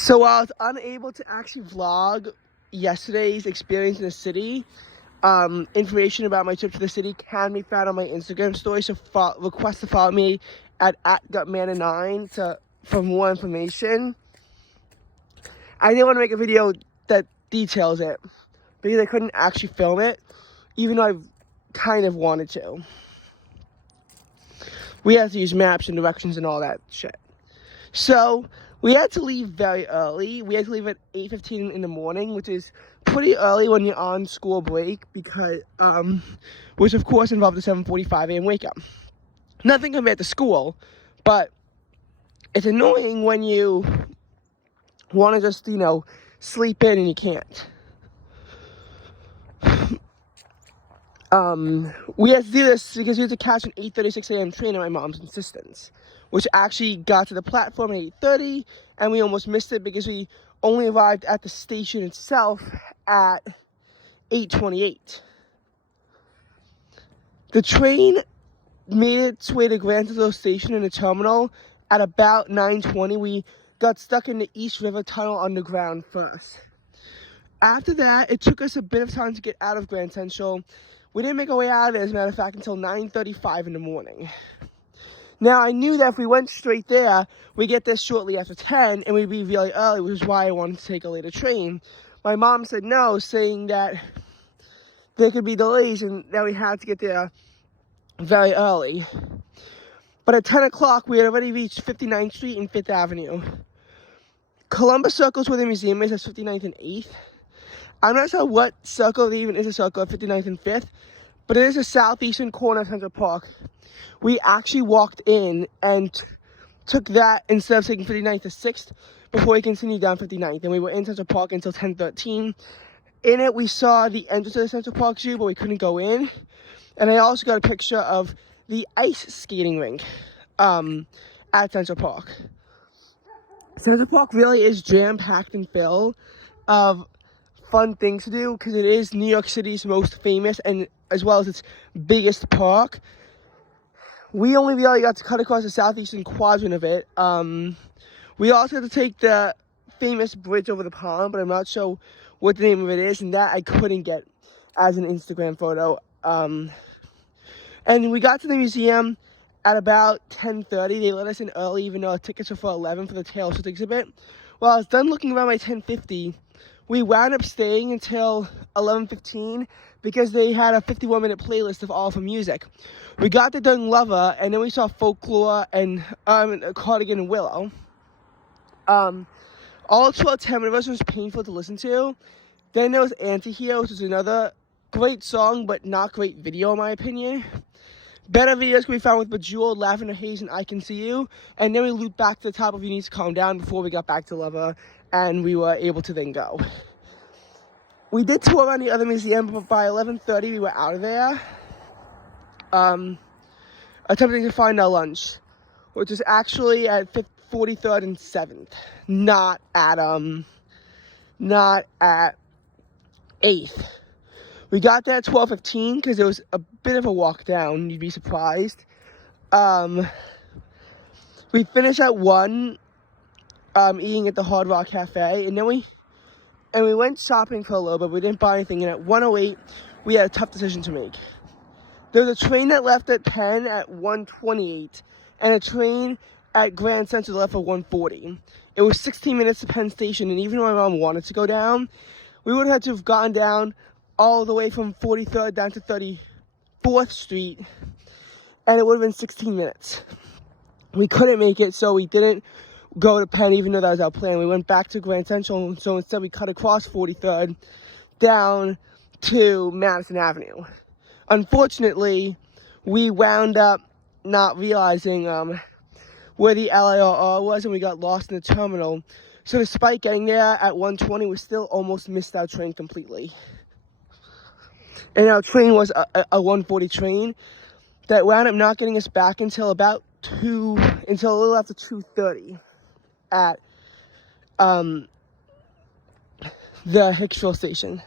So I was unable to actually vlog yesterday's experience in the city. Information about my trip to the city can be found on my Instagram story, so request to follow me at @gutmana9 for more information. I didn't want to make a video that details it because I couldn't actually film it, even though I kind of wanted to. We had to use maps and directions and all that shit. So we had to leave very early. We had to leave at 8:15 in the morning, which is pretty early when you're on school break, because which of course involved a 7:45 a.m. wake up. Nothing compared to school, but it's annoying when you want to just, sleep in and you can't. We had to do this because we had to catch an 8:36 a.m. train at my mom's insistence, which actually got to the platform at 8:30, and we almost missed it because we only arrived at the station itself at 8:28. The train made its way to Grand Central Station in the terminal at about 9:20. We got stuck in the East River Tunnel underground first. After that, it took us a bit of time to get out of Grand Central. We didn't make our way out of it, as a matter of fact, until 9:35 in the morning. Now, I knew that if we went straight there, we'd get there shortly after 10, and we'd be really early, which is why I wanted to take a later train. My mom said no, saying that there could be delays and that we had to get there very early. But at 10 o'clock, we had already reached 59th Street and 5th Avenue. Columbus Circle's where the museum is, that's 59th and 8th. I'm not sure what circle there even is a circle at 59th and 5th, but it is a southeastern corner of Central Park. We actually walked in and took that instead of taking 59th to 6th before we continued down 59th, and we were in Central Park until 10:13. In it, we saw the entrance of the Central Park Zoo, but we couldn't go in. And I also got a picture of the ice skating rink at Central Park. Central Park really is jam-packed and filled of fun things to do because it is New York City's most famous and as well as its biggest park. We only really got to cut across the southeastern quadrant of it. We also had to take the famous bridge over the pond, but I'm not sure what the name of it is, and that I couldn't get as an Instagram photo. And we got to the museum at about 10:30. They let us in early, even though our tickets were for 11 for the Taylor Swift exhibit. While I was done looking around by 10:50, we wound up staying until 11:15 because they had a 51-minute playlist of all of her music. We got there during Lover, and then we saw Folklore and Cardigan and Willow. All 12 of us was painful to listen to. Then there was Anti-Hero, which was another great song, but not great video in my opinion. Better videos can be found with Bejeweled, Lavender Haze, and I Can See You. And then we looped back to the top of You Need to Calm Down before we got back to Lover, and we were able to then go. We did tour around the other museum, but by 11:30 we were out of there. Attempting to find our lunch, which is actually at 43rd and 7th, not at 8th. We got there at 12:15 because it was a bit of a walk down. You'd be surprised. We finished at 1, eating at the Hard Rock Cafe, and then we went shopping for a little bit. We didn't buy anything, and at 1:08, we had a tough decision to make. There was a train that left at Penn at 1:28, and a train at Grand Central left at 1:40. It was 16 minutes to Penn Station, and even though my mom wanted to go down, we would have had to have gone down all the way from 43rd down to 34th Street, and it would have been 16 minutes. We couldn't make it, so we didn't go to Penn, even though that was our plan. We went back to Grand Central, so instead we cut across 43rd down to Madison Avenue. Unfortunately, we wound up not realizing where the LIRR was, and we got lost in the terminal. So despite getting there at 1:20, we still almost missed our train completely. And our train was a 1:40 train that wound up not getting us back until a little after 2:30 at the Hicksville station.